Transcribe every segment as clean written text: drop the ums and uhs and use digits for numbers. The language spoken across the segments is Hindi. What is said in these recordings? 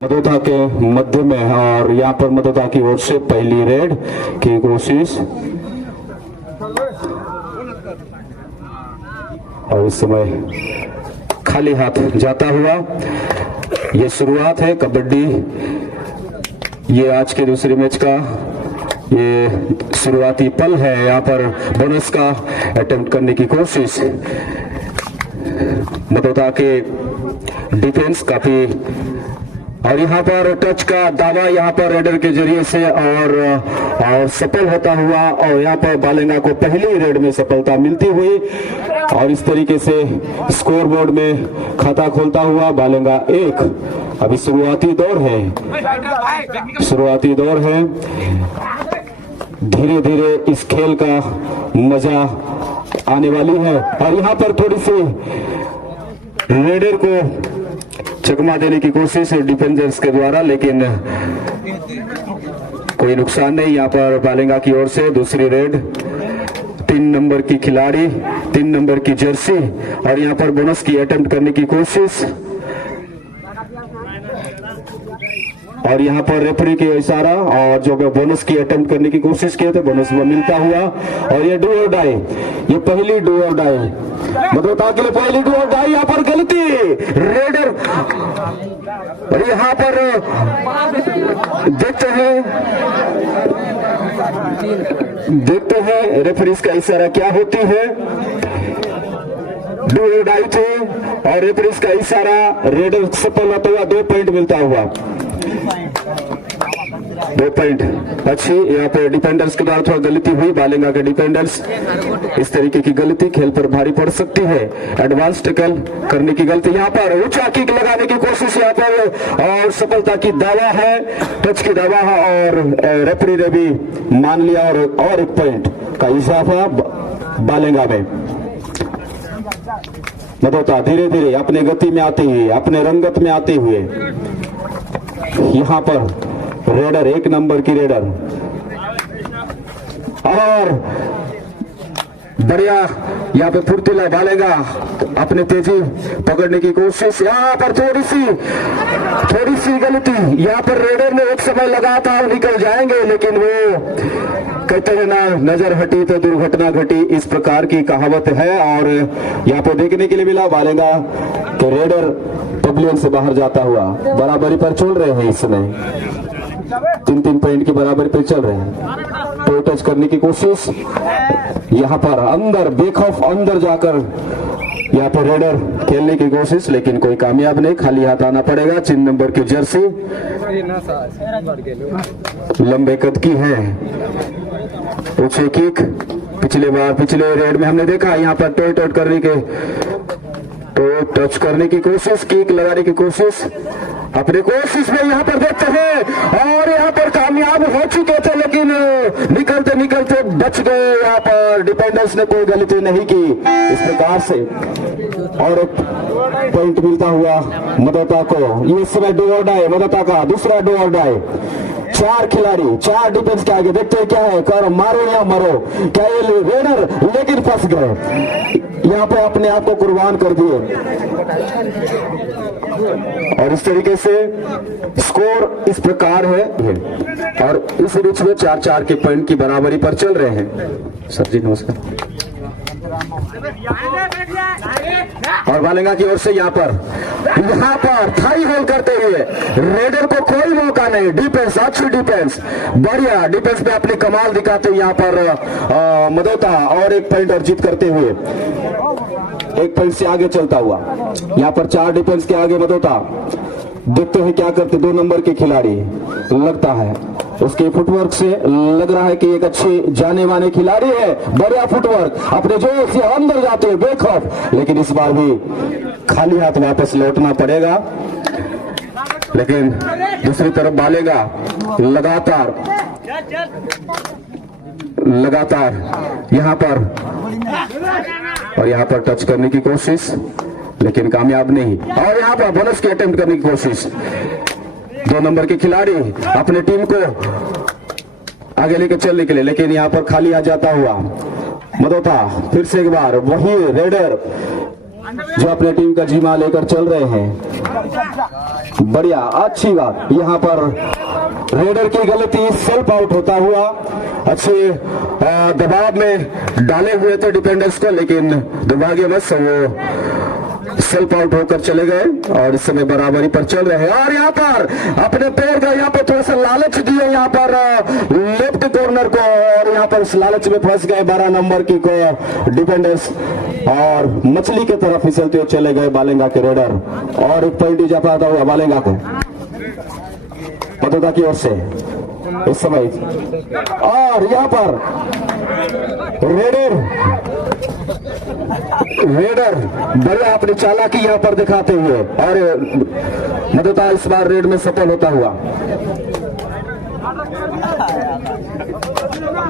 मदोता के मध्य में है और यहाँ पर मदोता की ओर से पहली रेड की कोशिश और इस समय खाली हाथ जाता हुआ ये शुरुआत है कबड्डी। ये आज के दूसरे मैच का ये शुरुआती पल है। यहाँ पर बोनस का अटेम्प्ट करने की कोशिश मदोता के डिफेंस काफी और यहाँ पर टच का दावा यहाँ पर रेडर के जरिए से और सफल होता हुआ और यहाँ पर बालेंगा को पहली रेड में सफलता मिलती हुई और इस तरीके से स्कोर बोर्ड में खाता खोलता हुआ बालेंगा 1। अभी शुरुआती दौर है। धीरे धीरे इस खेल का मजा आने वाली है और यहाँ पर थोड़ी सी रेडर को चकमा देने की कोशिश है डिफेंडर्स के द्वारा, लेकिन कोई नुकसान नहीं। यहाँ पर बालेंगा की ओर से दूसरी रेड 3 नंबर की खिलाड़ी 3 नंबर की जर्सी और यहाँ पर बोनस की अटेम्प्ट करने की कोशिश और यहाँ पर रेफरी के इशारा और जो बोनस की अटेम्प्ट करने की कोशिश किए थे बोनस वो मिलता हुआ और ये डू और डाई, ये पहली डू और डाई मदोता के लिए पहली डू और डाई। यहाँ पर गलती रेडर और यहाँ पर देखते हैं रेफरी का इशारा क्या होती है। डू और डाई थे और रेफरी का इशारा रेडर सफल होता हुआ 2 पॉइंट मिलता हुआ 2 पॉइंट। अच्छी यहाँ पे डिफेंडर्स के द्वारा थोड़ा गलती हुई। बालेंगा के डिफेंडर्स इस तरीके की गलती खेल पर भारी पड़ सकती है। एडवांस टैकल करने की गलती, यहाँ पर ऊंचा किक लगाने की कोशिश यहाँ पर और सफलता की दावा है, टच की दावा है और रेफरी ने भी मान लिया और 1 पॉइंट का इजाफा बालेंगा में। मदोता धीरे धीरे अपने गति में आते हुए अपने रंगत में आते हुए यहाँ पर रेडर 1 नंबर की रेडर और बढ़िया यहाँ पे फुर्तीला बालेगा अपने तेजी पकड़ने की कोशिश। यहाँ पर थोड़ी सी गलती यहाँ पर रेडर ने एक समय लगा था निकल जाएंगे, लेकिन वो कहते हैं ना नजर हटी तो दुर्घटना घटी, इस प्रकार की कहावत है। और यहाँ पे देखने के लिए मिला बालेगा तो रेडर पवेलियन से बाहर जाता हुआ बराबरी पर चल रहे हैं। इस समय 3-3 पॉइंट की बराबरी पर चल रहे हैं। तो टच करने की कोशिश यहाँ पर अंदर बेखौफ अंदर जाकर यहाँ पर रेडर खेलने की कोशिश, लेकिन कोई कामयाब नहीं। खाली हाथ आना पड़ेगा। 3 नंबर की जर्सी लंबे कद की है। ऊंचे किक पिछले रेड में हमने देखा यहाँ पर टोट करने के तो टच करने की कोशिश, किक लगाने की कोशिश अपनी कोशिश में यहाँ पर देखते हैं और यहाँ पर कामयाब हो चुके थे, लेकिन निकलते बच गए। यहाँ पर डिफेंडर्स ने कोई गलती नहीं की इस प्रकार से और 1 पॉइंट मिलता हुआ मदोता को। ये समय डू और डाई मदोता का दूसरा डू और डाई। 4 खिलाड़ी 4 डिफेंस के आगे देखते हैं क्या है, कर मारो या मरो। क्या ये रेडर लेकिन फंस गए, यहाँ पे अपने आप को कुर्बान कर दिए और इस तरीके से स्कोर इस प्रकार है और इस बीच में 4-4 के पॉइंट की बराबरी पर चल रहे हैं। सर जी नमस्कार। और बालेंगा की ओर से यहाँ पर थाई होल करते हुए रेडर को कोई मौका नहीं। डिफेंस अच्छी डिफेंस बढ़िया डिफेंस पे अपनी कमाल दिखाते यहाँ पर मदोता और 1 पॉइंट अर्जित करते हुए 1 पॉइंट से आगे चलता हुआ। यहाँ पर 4 डिफेंस के आगे मदोता देखते हैं क्या करते 2 नंबर के खिलाड़ी। लगता है उसके फुटवर्क से लग रहा है कि एक अच्छी जाने माने खिलाड़ी है। बढ़िया फुटवर्क अपने जोर से अंदर जाते हैं बेखौफ, लेकिन इस बार भी खाली हाथ वापस लौटना पड़ेगा। लेकिन दूसरी तरफ बालेगा लगातार यहाँ पर और यहाँ पर टच करने की कोशिश, लेकिन कामयाब नहीं। और यहाँ पर बोनस की अटेम्प्ट करने की कोशिश 2 नंबर के खिलाड़ी अपने टीम को आगे लेकर चलने के लिए, लेकिन यहाँ पर खाली आ जाता हुआ मदोता फिर से एक बार वही रेडर जो अपने टीम का जीमा लेकर चल रहे हैं। बढ़िया, अच्छी बात। यहाँ पर रेडर की गलती, सेल्फ आउट होता हुआ। अच्छे दबाव में डाले हुए थे डिफेंडर्स को, लेकिन दुर्भाग्यवश वो सेल्फ आउट होकर चले गए और इस समय बराबरी पर चल रहे हैं। और यहाँ पर अपने पैर का यहाँ पर थोड़ा सा लालच दिए यहाँ पर लेफ्ट कॉर्नर को, और यहाँ पर इस लालच में फंस गए 12 नंबर की को डिफेंडर्स और मछली की तरफ फिसलते हुए चले गए बालेंगा के रेडर। और एक पॉइंट इजाफा आता हुआ बालेंगा को पतोता की ओर से इस समय। और यहाँ पर रेडर बढ़िया अपनी चालाकी यहाँ पर दिखाते हुए, और मदोता इस बार रेड में सफल होता हुआ।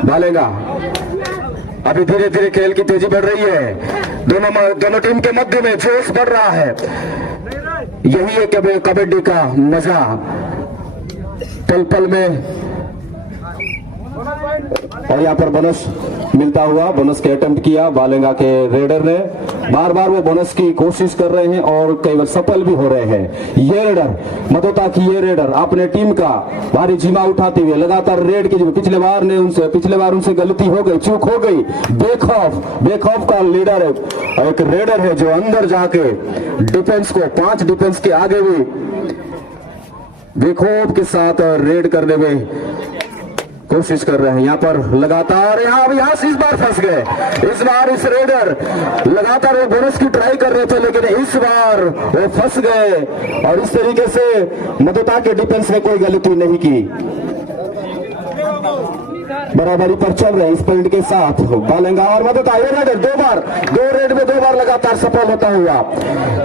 बालेगा अभी धीरे धीरे खेल की तेजी बढ़ रही है, दोनों टीम के मध्य में जोश बढ़ रहा है। यही है कबड्डी का मजा, पल पल में। और यहाँ पर बोनस मिलता हुआ, बोनस के अटेम्प्ट किया बालेंगा के रेडर ने। बार बार वो बोनस की कोशिश कर रहे हैं और कई बार सफल भी हो रहे हैं। ये रेडर मदोता की ये रेडर अपने टीम का भारी जिम्मा उठाते हुए लगातार रेड की, पिछले बार उनसे गलती हो गई, चूक हो गई। बेखौफ का लीडर है, एक रेडर है जो अंदर जाके डिफेंस को, 5 डिफेंस के आगे भी बेखौफ के साथ रेड करने में कोशिश कर रहे हैं। यहाँ पर लगातार यहाँ इस बार फंस गए। इस बार इस रेडर लगातार वो बोनस की ट्राई कर रहे थे, लेकिन इस बार वो फंस गए। और इस तरीके से मदोता के डिफेंस ने कोई गलती नहीं की, बराबरी पर चल रहे हैं इस पॉइंट के साथ बालेंगा और मदोता। ये रेडर दो रेड में दो बार लगातार सफल होता हुआ,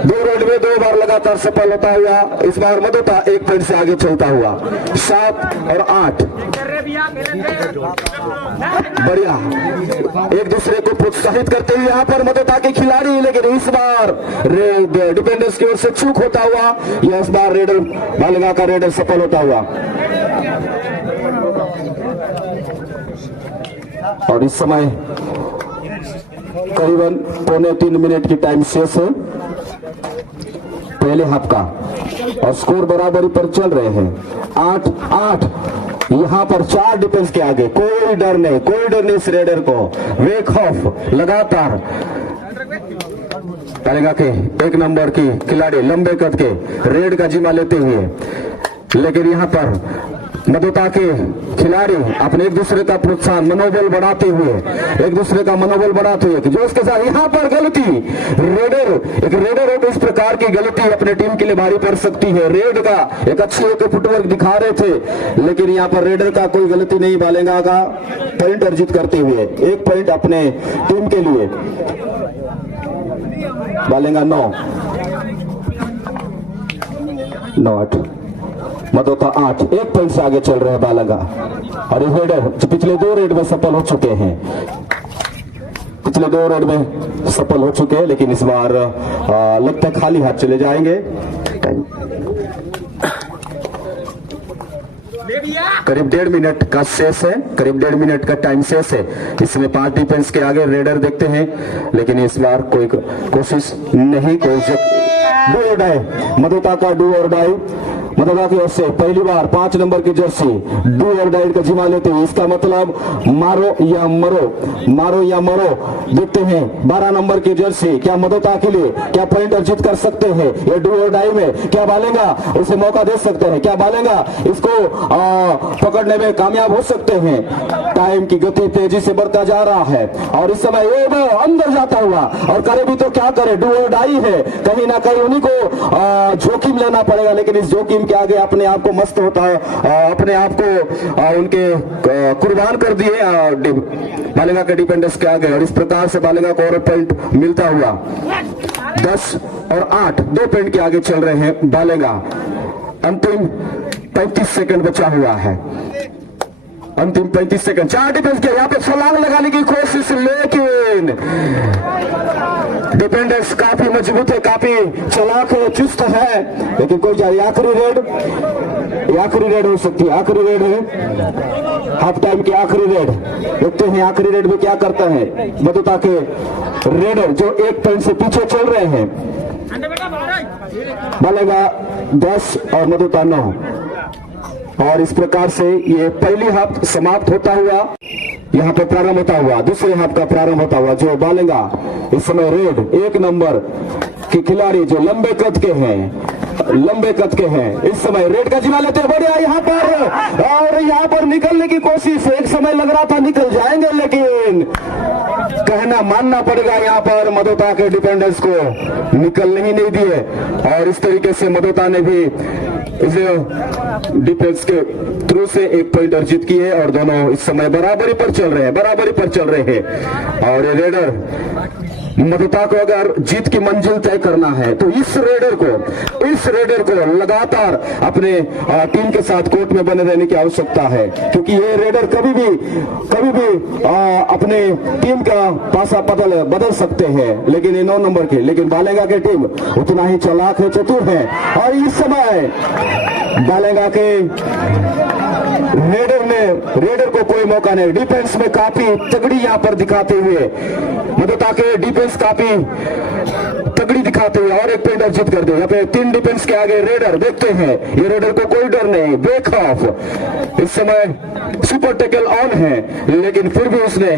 2 रेड में 2 बार लगातार सफल होता हुआ। इस बार मदोता 1 पॉइंट से आगे चलता हुआ, 7 और 8। बढ़िया, एक दूसरे को प्रोत्साहित करते हुए यहाँ पर मदोता के खिलाड़ी, लेकिन इस बार डिफेंडर्स की ओर से चूक होता हुआ। या इस बार रेडर बालेंगा का रेडर सफल होता हुआ। और इस समय करीबन 2.25 मिनट की टाइम शेष है पहले हाफ का, और स्कोर बराबरी पर चल रहे हैं 8-8। यहाँ पर 4 डिफेंस के आगे कोई डर नहीं इस रेडर को। बेखौफ लगातार बालेंगा के 1 नंबर की खिलाड़ी लंबे कद के रेड का जिम्मा लेते हुए, लेकिन यहाँ पर मदोता के खिलाड़ी अपने एक दूसरे का प्रोत्साहन, मनोबल बढ़ाते हुए जोश के साथ। यहाँ पर गलती, एक रेडर हो तो इस प्रकार की गलती अपने टीम के लिए भारी पड़ सकती है। रेड का एक अच्छी फुटवर्क दिखा रहे थे, लेकिन यहाँ पर रेडर का कोई गलती नहीं। बालेंगा का पॉइंट अर्जित करते हुए 1 पॉइंट अपने टीम के लिए। बालेंगा 9-8, मदोता 8, 1 पॉइंट से आगे चल रहे हैं बालेंगा। और ये रेडर पिछले 2 रेड में सफल हो चुके हैं, लेकिन इस बार लगता है खाली हाथ चले जाएंगे। करीब 1.5 मिनट का शेष है, करीब 1.5 मिनट का टाइम शेष है। इसमें 5 डिफेंस के आगे रेडर देखते हैं, लेकिन इस बार कोई कोशिश नहीं, डू और डाई मदोता का डू और डाई। मदोता की ओर से पहली बार 5 नंबर की जर्सी डू और डाई का जिम्मा लेते हुए, इसका मतलब मारो या मरो। देखते हैं 12 नंबर की जर्सी क्या मदोता के लिए क्या पॉइंट अर्जित कर सकते हैं ये डू और डाई में? क्या बालेंगा उसे मौका दे सकते हैं? क्या बालेंगा इसको पकड़ने में कामयाब हो सकते हैं? टाइम की गति तेजी से बढ़ता जा रहा है और इस समय ये वो अंदर जाता हुआ, और करे भी तो क्या करे, डू और डाई है, कहीं ना कहीं उन्हीं को जोखिम लेना पड़ेगा। लेकिन इस जोखिम के आगे अपने आप को मस्त होता है, अपने आप को उनके कुर्बान कर दिए बालेंगा के डिफेंडर्स के आगे। और इस प्रकार से बालेंगा को और पॉइंट मिलता हुआ 10 और 8, 2 पॉइंट के आगे चल रहे हैं बालेंगा। अंतिम 35 सेकंड बचा हुआ है, अंतिम 35 सेकंड। 4 डिफेंस के यहाँ पे छलांग लगाने की कोशिश, लेकिन डिफेंडर्स काफी मजबूत है, काफी चालाक है, चुस्त है, लेकिन कोई जाए। आखिरी रेड हो सकती है, आखिरी रेड है हाफ टाइम की, आखिरी रेड। देखते हैं आखिरी रेड में क्या करता है मदोता के रेडर, जो 1 पॉइंट से पीछे चल रहे हैं। बालेगा 10 और मधुता 9। और इस प्रकार से ये पहली हाफ समाप्त होता हुआ यहाँ पे प्रारंभ होता हुआ दूसरे हाफ का प्रारंभ होता हुआ जो बालेगा इस समय रेड 1 नंबर के खिलाड़ी जो लंबे कद के हैं इस समय रेड का जिम्मा लेते बढ़िया यहाँ पर और यहाँ पर निकलने की कोशिश। एक समय लग रहा था निकल जाएंगे लेकिन कहना मानना पड़ेगा यहाँ पर मधुता के डिफेंडर्स को निकलने ही नहीं दिए और इस तरीके से मधुता ने भी इस डिफेंस के थ्रू से 1 पॉइंट अर्जित किए और दोनों इस समय बराबरी पर चल रहे हैं और रेडर मधुता को अगर जीत की मंजिल तय करना है तो इस रेडर को लगातार अपने टीम के साथ कोर्ट में बने रहने की आवश्यकता है क्योंकि ये रेडर कभी भी अपने टीम का पासा बदल सकते हैं लेकिन ये 9 नंबर के लेकिन बालेगा की टीम उतना ही चालाक है चतुर है और इस समय बालेगा के रेडर को कोई मौका नहीं। डिफेंस में काफी तगड़ी यहाँ पर दिखाते हुए मधुता के डिफेंस काफी तगड़ी दिखाते हुए और 1 पॉइंट अर्जित कर दे। यहाँ पे 3 डिफेंस के आगे रेडर देखते हैं ये रेडर को कोई डर नहीं ब्रेक ऑफ इस समय सुपर टैकल ऑन है लेकिन फिर भी उसने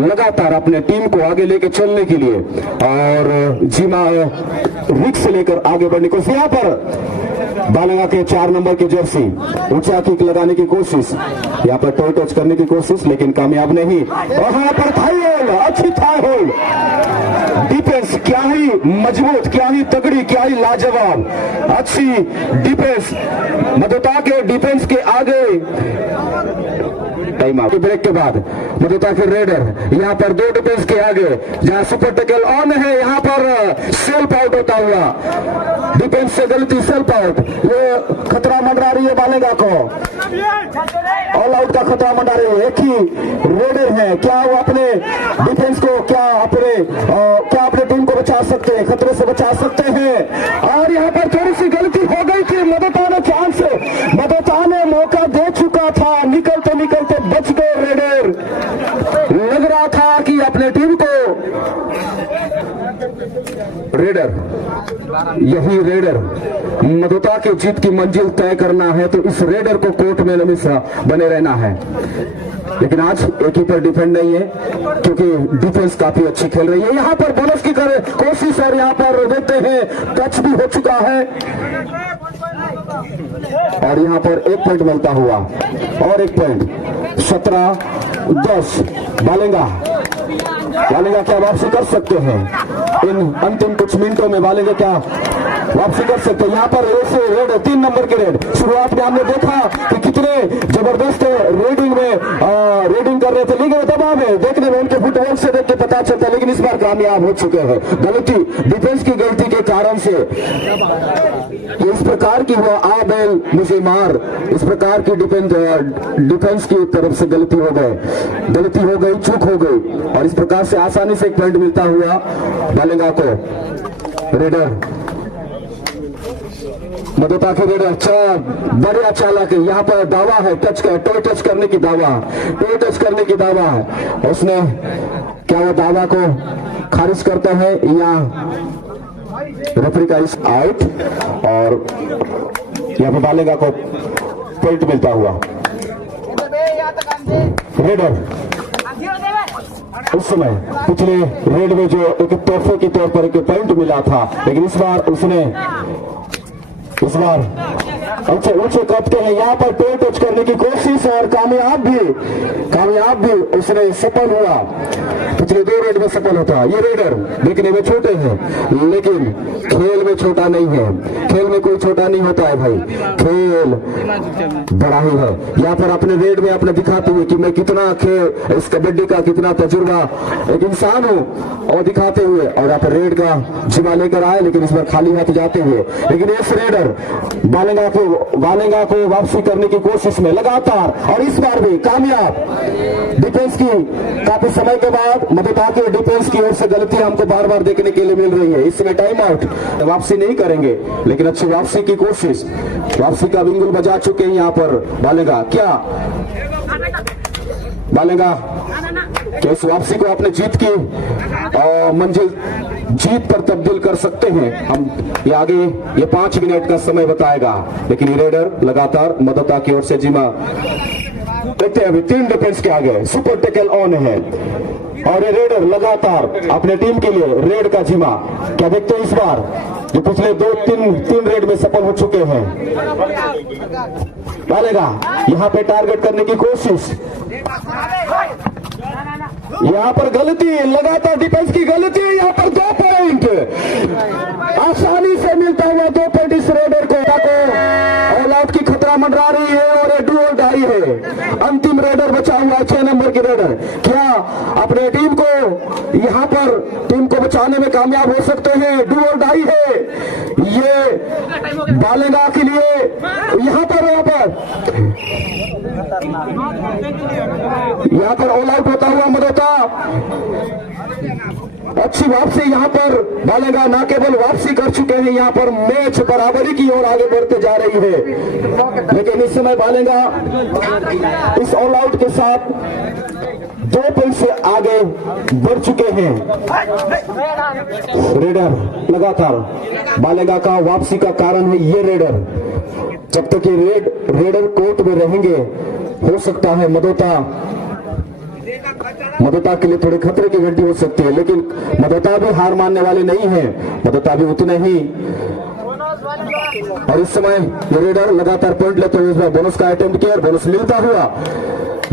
लगातार अपने टीम को आगे लेके चलने के लिए और जिमा रिक्स लेकर आगे बढ़ने को यहाँ पर बालेगा के 4 नंबर की जर्सी ऊंचा किक लगाने की कोशिश यहाँ पर टो टच करने की कोशिश लेकिन कामयाब नहीं और यहाँ पर थाई होल्ड अच्छी थाई होल्ड डिफेंस क्या ही मजबूत क्या ही तगड़ी क्या ही लाजवाब अच्छी डिफेंस मधुता के डिफेंस के आगे टाइम आउट ब्रेक के बाद मधुता के रेडर यहाँ पर 2 डिफेंस के आगे जहां सुपर टैकल ऑन है यहाँ पर सेल्फ आउट होता हुआ डिफेंस से गलती सेल्फ आउट ये खतरा मंडरा रही है बालेगा को ऑल आउट का खतरा मंडरा रही है। एक ही रेडर है क्या वो अपने डिफेंस को क्या अपने टीम को बचा सकते हैं खतरे से बचा सकते हैं और यहाँ पर थोड़ी सी गलती हो गई थी मधुता ने मौका दे चुका था निकलते बच गए रेडर लग रहा था कि अपने टीम को यही रेडर मधुता की जीत की मंजिल तय करना है तो इस रेडर को कोर्ट में हमेशा बने रहना है लेकिन आज एक ही पर डिफेंड नहीं है क्योंकि डिफेंस काफी अच्छी खेल रही है। यहाँ पर बोनस की कोशिश और यहाँ पर देखते हैं टच भी हो चुका है और यहाँ पर 1 पॉइंट मिलता हुआ और 1 पॉइंट 17-10 बालेगा क्या वापसी कर सकते हैं इन अंतिम कुछ मिनटों में बालेगा क्या वापसी कर सकते हैं। यहाँ पर रेड 3 नंबर के रेड शुरुआत में हमने देखा कि कितने जबरदस्त रेडिंग कर रहे थे लेकिन दबाव में देखने में उनके फुटबॉल से देख के पता चलता लेकिन इस बार कामयाब हो चुके हैं गलती डिफेंस की गलती के कारण से इस प्रकार की हुआ आबेल मुझे मार इस प्रकार की डिफेंस की तरफ से गलती हो गई चूक हो गई और इस प्रकार से आसानी से 1 पॉइंट मिलता हुआ बालेगा को रेडर मधुता के रेडर बढ़िया चालाक है यहाँ पर दावा है टो टच करने की दावा है उसने क्या वो दावा को खारिज करते हैं या रेफरी का इस आउट और यहाँ पर बालेगा को पॉइंट मिलता हुआ रेडर उस समय पिछले रेड में जो एक तोहफे के तौर पर एक पॉइंट मिला था लेकिन इस बार ऊंचे कपते हैं यहाँ पर टो टच करने की कोशिश और कामयाब भी उसने सफल हुआ पिछले 2 रेड में सफल होता ये रेडर देखने में छोटे हैं लेकिन खेल में छोटा नहीं है खेल में कोई छोटा नहीं होता है भाई खेल बड़ा ही है। यहाँ पर अपने रेड में अपने दिखाते हुए कि मैं कितना खेल इस कबड्डी का कितना तजुर्बा एक इंसान हूँ और दिखाते हुए और यहाँ पर रेड का जिम्मा लेकर आए लेकिन इस बार खाली हाथ जाते हुए लेकिन इस रेडर बालेगा को वापसी करने की कोशिश में लगातार और इस बार भी कामयाब डिफेंस की काफी समय के बाद मधुता के डिफेंस की ओर से गलती हमको बार बार देखने के लिए मिल रही है। इसमें टाइम आउट वापसी नहीं करेंगे लेकिन अच्छी वापसी की कोशिश वापसी का विंगल बजा चुके हैं यहाँ पर बालेगा क्या इस वापसी को अपने जीत की मंजिल जीत पर तब्दील कर सकते हैं। हम ये आगे ये 5 मिनट का समय बताएगा, लेकिन ये रेडर लगातार मदता की ओर से जिमा देखते हैं। अभी 3 डिफेंस के आगे सुपर टैकल ऑन है और ये रेडर लगातार अपने टीम के लिए रेड का जिमा क्या देखते हैं इस बार, जो पिछले 2-3 रेड में सफल हो चुके हैं। डालेगा यहाँ पे टारगेट करने की कोशिश, यहाँ पर गलती, लगातार डिफेंस की गलती, यहाँ पर 2 पॉइंट आसानी से मिलता हुआ 2 पॉइंट इस रेडर को ऑल आउट की खतरा मंडरा रही है और ये डू और डाई है। अंतिम रेडर बचा हुआ है 6 नंबर की रेडर, क्या अपने टीम को बचाने में कामयाब हो सकते हैं? डू और डाई है ये बालेगा के लिए। यहाँ पर ऑल आउट होता हुआ मदोता, अच्छी वापसी यहाँ पर बालेगा ना केवल वापसी कर चुके हैं, यहाँ पर मैच बराबरी की ओर आगे बढ़ते जा रही है। लेकिन इस समय बालेगा इस ऑल आउट के साथ 2 पॉइंट से आगे बढ़ चुके हैं। रेडर लगातार बालेगा का वापसी का कारण है ये रेडर। जब तक ये रेडर कोर्ट में रहेंगे हो सकता है मदोता के लिए थोड़ी खतरे की घंटी हो सकती है, लेकिन मदोता भी हार मानने वाले नहीं है, मदोता भी उतने ही। और इस समय रेडर लगातार पॉइंट लेते हुए बोनस का अटेम्प्ट किया, बोनस मिलता हुआ,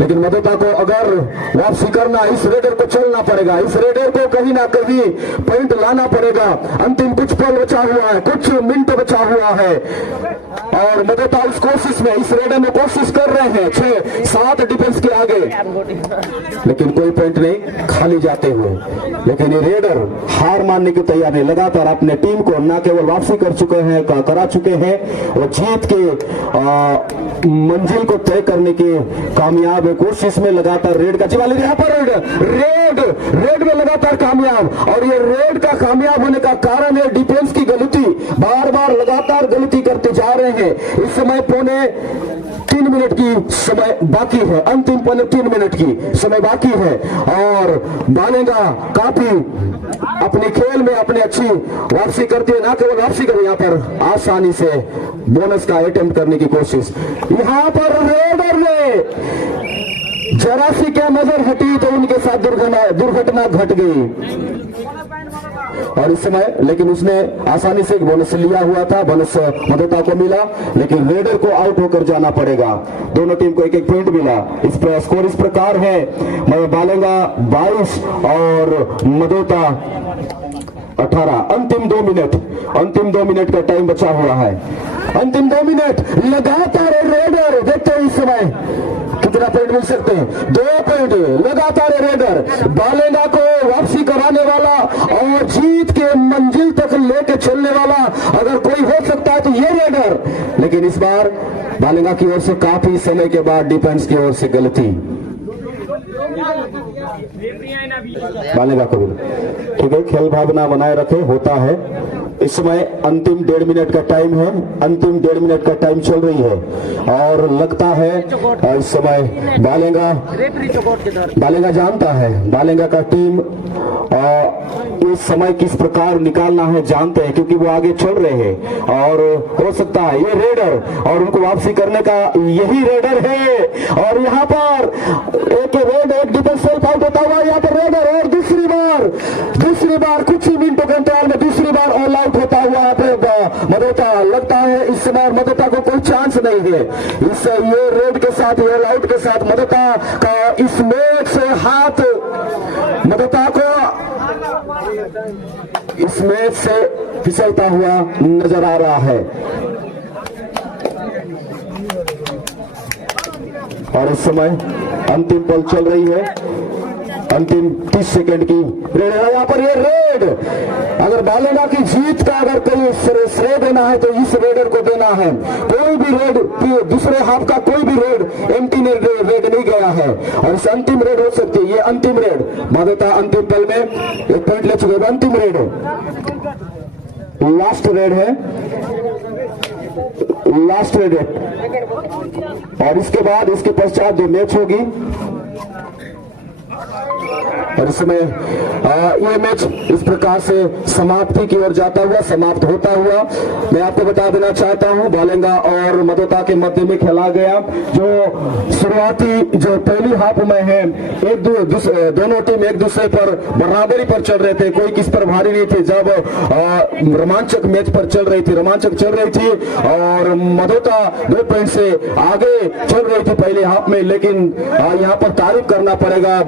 लेकिन मदोता को अगर वापसी करना, इस रेडर को चलना पड़ेगा, इस रेडर को कहीं ना कहीं पॉइंट लाना पड़ेगा। अंतिम कुछ पल बचा हुआ है, कुछ मिनट बचा हुआ है और मदोता इस कोशिश में, इस रेडर में कोशिश कर रहे हैं 6-7 डिफेंस के आगे, लेकिन कोई पॉइंट नहीं, खाली जाते हुए। लेकिन ये रेडर हार मानने की तैयारी, लगातार अपने टीम को न केवल वापसी कर चुके हैं, करा चुके हैं और जीत के मंजिल को तय करने की कामयाब कोशिश में लगातार रेड का जिम्मा। यहाँ पर रेड में लगातार कामयाब, और ये रेड का कामयाब होने का कारण है डिफेंस की गलती, बार बार लगातार गलती करते जा रहे हैं। इस समय 3 मिनट की समय बाकी है, अंतिम 3 मिनट की समय बाकी है और बालेगा काफी अपने खेल में अपने अच्छी वापसी करती है, ना केवल वापसी करे, यहाँ पर आसानी से बोनस का अटेम्प्ट करने की कोशिश। यहाँ पर रेडर ने जरा सी क्या नजर हटी तो उनके साथ दुर्घटना घट गई और इस समय, लेकिन उसने आसानी से बोनस लिया हुआ था, बोनस मदोता को मिला, लेकिन रेडर को आउट होकर जाना पड़ेगा। दोनों टीम को 1-1 पॉइंट मिला। इस पर स्कोर इस प्रकार है, बालेगा 22 और मदोता 18। अंतिम 2 मिनट का टाइम बचा हुआ है। अंतिम 2 मिनट लगातार रेडर, देखते हैं इस समय कितना पॉइंट मिल सकते हैं। 2 पॉइंट लगातार रेडर बालेगा को वापसी कराने वाला और जीत के मंजिल तक लेके चलने वाला अगर कोई हो सकता है तो ये रेडर। लेकिन इस बार बालेगा की ओर से काफी समय के बाद डिफेंस की ओर से गलती, बालेगा को भी ठीक है, खेल भावना बनाए रखे, होता है। इस समय अंतिम 1.5 मिनट का टाइम है, अंतिम 1.5 मिनट का टाइम चल रही है और लगता है इस समय बालेगा जानता है, बालेगा का टीम इस समय किस प्रकार निकालना है जानते हैं, क्योंकि वो आगे चल रहे हैं और हो सकता है ये रेडर और उनको वापसी करने का यही रेडर है। और यहाँ पर एक डिफेंस सेल्फ आउट होता हुआ यहाँ पर रेडर, और दूसरी बार कुछ ही मिनटों के अंतराल में दूसरी बार ऑल आउट होता हुआ यहाँ पे मदोता। लगता है इस समय मदोता को कोई चांस नहीं है, इस ये रेड के साथ, ऑल आउट के साथ मदोता का इस मैच से हाथ, मदोता को इस मैच से फिसलता हुआ नजर आ रहा है। और इस समय अंतिम पल चल रही है, अंतिम 30 सेकंड की रेड है। यहाँ पर ये रेड अगर बालेगा की जीत का अगर कोई श्रेय देना है तो इस रेडर को देना है। कोई भी रेड, दूसरे हाफ का कोई भी रेड एमटी ने रेड नहीं गया है और इस अंतिम रेड हो सकती है। ये अंतिम रेड, मदोता अंतिम पल में 1 पॉइंट ले चुके हैं। अंतिम रेड है, लास्ट रेड है, लास्ट रेड है और इसके बाद इसके पश्चात जो मैच होगी और और इसमें ये मैच इस प्रकार से समाप्ति की ओर जाता हुआ, समाप्त होता हुआ मैं आपको बता देना चाहता हूं, बालेंगा और मदोता के मध्य में खेला गया जो शुरुआती जो पहली हाफ में है, दोनों टीम एक दूसरे पर बराबरी पर चल रहे थे, कोई किस पर भारी नहीं थे। जब रोमांचक मैच पर चल रही थी, रोमांचक चल रही थी और मदोता 2 पॉइंट से आगे चल रही थी पहले हाफ में, लेकिन यहाँ पर तारीफ करना पड़ेगा